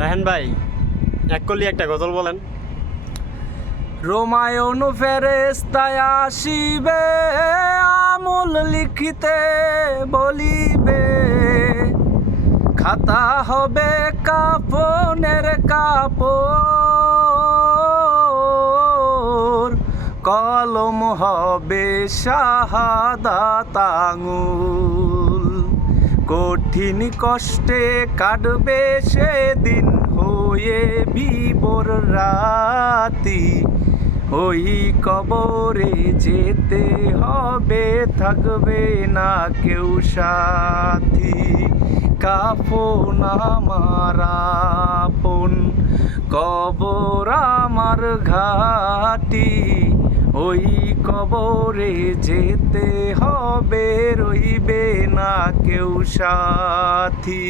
রাহেন ভাই, এক কলি, একটা গজল বলেন। রোমায়ণ ফেরেস্তায় আসিবে, আমল লিখিতে বলিবে। খাতা হবে কাপনের কাপড়, কলম হবে শাহাদাত আঙুল কঠিন কষ্টে কাটবে সেদিন হয়ে বিবর রাতি। ওই কবরে যেতে হবে, থাকবে না কেউ সাথী। কাফন আমার আপন, কবর আমার ঘাটি। ওই কবরে যেতে হবে, রইবে কেউ সাথী